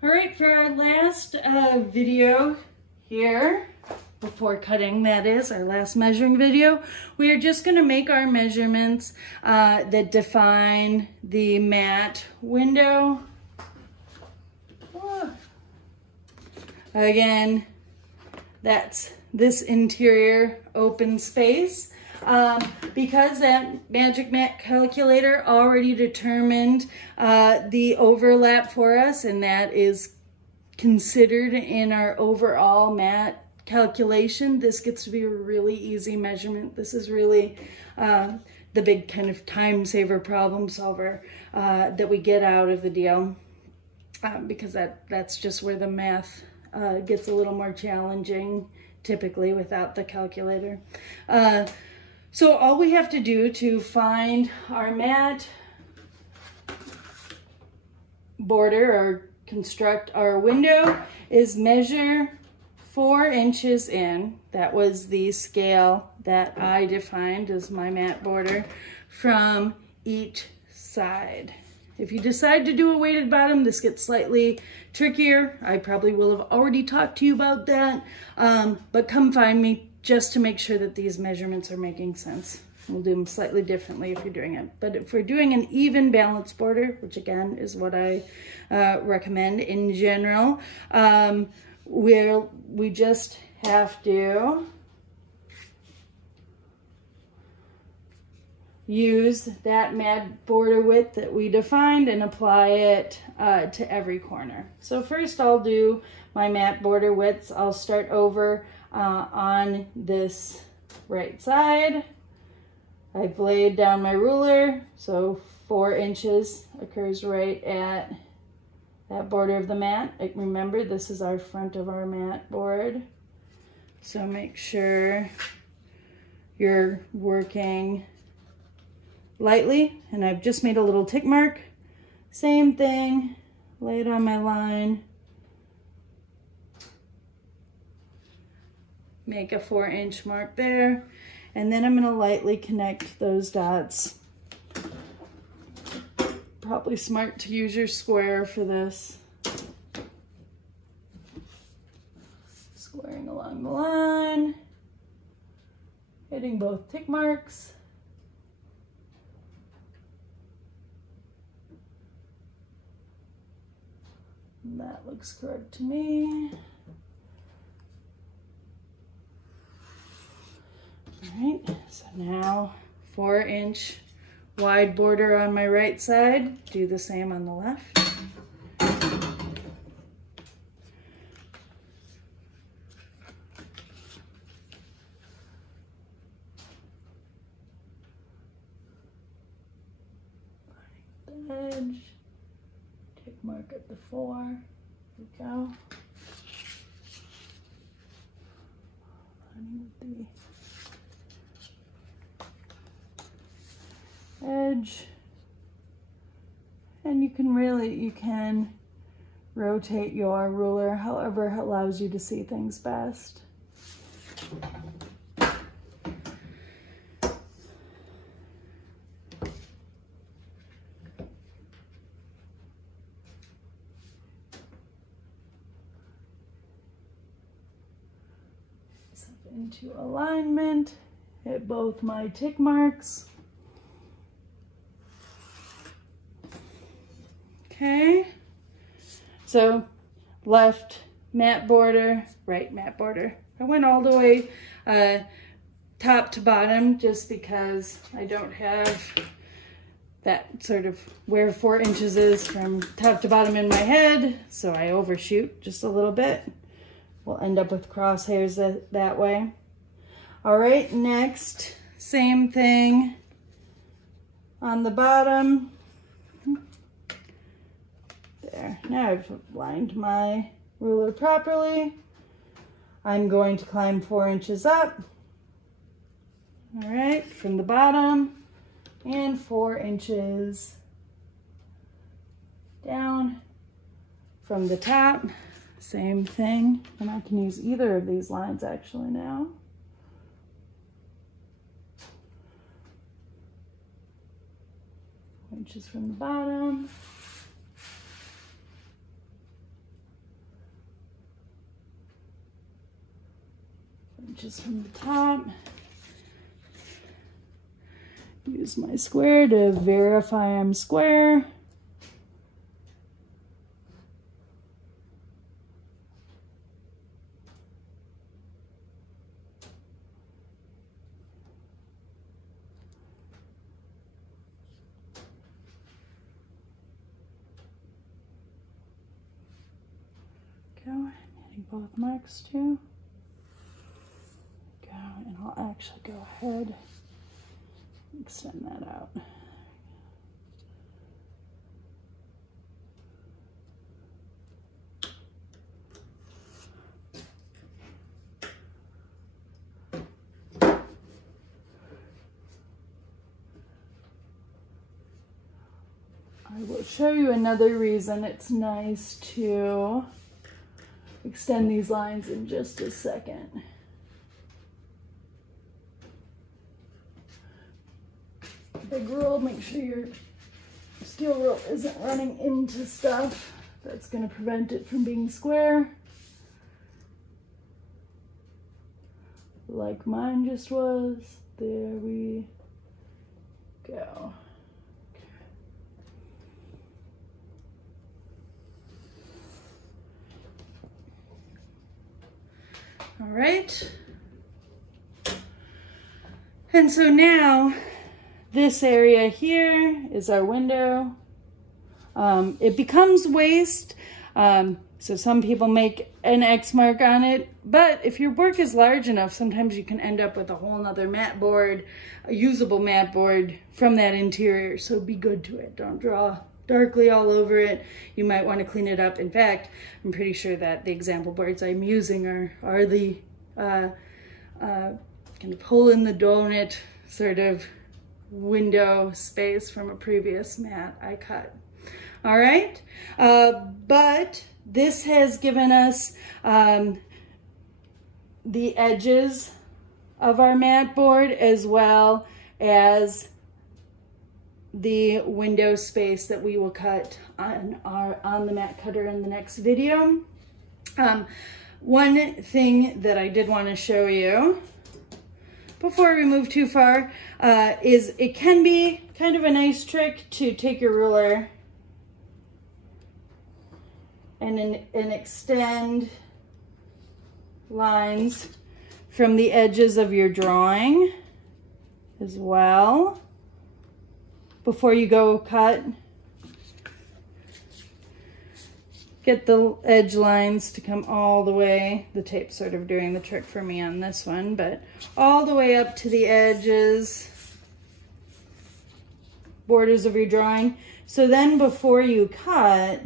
All right, for our last video here, before cutting, that is, our last measuring video, we are just gonna make our measurements that define the mat window. Again, that's this interior open space. Because that Magic Mat calculator already determined the overlap for us, and that is considered in our overall mat calculation, this gets to be a really easy measurement. This is really the big kind of time saver, problem solver that we get out of the deal, because that's just where the math gets a little more challenging typically without the calculator. So all we have to do to find our mat border or construct our window is measure 4 inches in. That was the scale that I defined as my mat border from each side. If you decide to do a weighted bottom, this gets slightly trickier. I probably will have already talked to you about that, but come find me just to make sure that these measurements are making sense. We'll do them slightly differently if you're doing it. But if we're doing an even balance border, which again is what I recommend in general, we just have to use that mat border width that we defined and apply it to every corner. So first I'll do my mat border widths. I'll start over on this right side. I've laid down my ruler, so 4 inches occurs right at that border of the mat. Remember, this is our front of our mat board, so make sure you're working lightly. And I've just made a little tick mark. Same thing, lay it on my line. Make a 4-inch mark there, and then I'm going to lightly connect those dots. Probably smart to use your square for this. Squaring along the line, hitting both tick marks. And that looks correct to me. All right, so now 4-inch wide border on my right side. Do the same on the left. The edge, tick mark at the 4. There we go. With the edge, and you can rotate your ruler however allows you to see things best. Into alignment, hit both my tick marks. Okay, so left mat border, right mat border. I went all the way top to bottom just because I don't have that sort of where 4 inches is from top to bottom in my head, so I overshoot just a little bit. We'll end up with crosshairs that way. All right, next, same thing on the bottom. There, now I've lined my ruler properly. I'm going to climb 4 inches up. All right, from the bottom, and 4 inches down from the top. Same thing, and I can use either of these lines actually now. Inches from the bottom. inches from the top. Use my square to verify I'm square. I'm hitting both marks too. Go, and I'll actually go ahead and extend that out. I will show you another reason it's nice to extend these lines in just a second. Big rule, make sure your steel rule isn't running into stuff that's going to prevent it from being square, like mine just was. There we go. All right, and so now this area here is our window. It becomes waste, so some people make an X mark on it, but if your work is large enough, sometimes you can end up with a whole nother mat board, a usable mat board from that interior, so be good to it. Don't draw darkly all over it. You might want to clean it up. In fact, I'm pretty sure that the example boards I'm using are the kind of hole in the donut sort of window space from a previous mat I cut. All right, but this has given us the edges of our mat board as well as the window space that we will cut on the mat cutter in the next video. One thing that I did want to show you before we move too far is it can be kind of a nice trick to take your ruler and extend lines from the edges of your drawing as well before you go cut. Get the edge lines to come all the way. The tape's sort of doing the trick for me on this one, but all the way up to the edges, borders of your drawing. So then before you cut,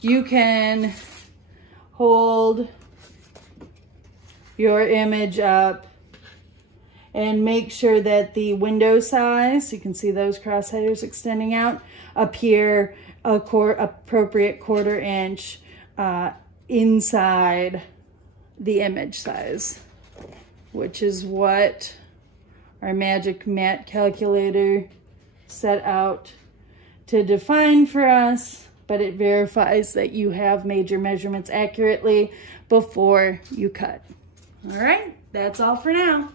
you can hold your image up and make sure that the window size, you can see those crosshairs extending out, appear appropriate 1/4 inch inside the image size, which is what our Magic Mat calculator set out to define for us, but it verifies that you have made your measurements accurately before you cut. All right, that's all for now.